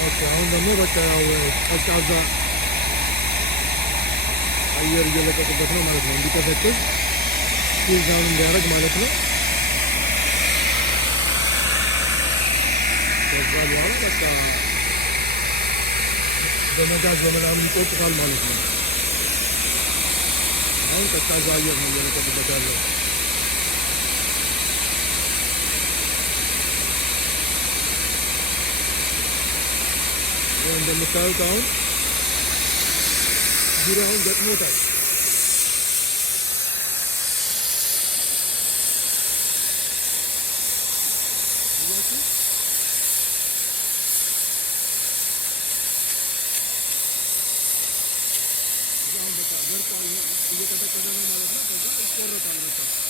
ኦኬ አሁን ደግሞ በቃ ያው ቀዝቃዛ አየር እየለቀቁበት ነው ማለት ነው፣ እንዲቀዘቅዝ ኩል ዳውን እንዲያደርግ ማለት ነው። ከዛ በኋላ በቃ በመጋዝ በምናምን ይቆጥራል ማለት ነው። አሁን ቀዝቃዛ አየር ነው እየለቀቁበት ያለው። እንደምታዩት አሁን ዙሪያውን ገጥሞታል። እየቀጠቀጠ ነው ማለት ነው። ከዛ ይቆረጣል በቃ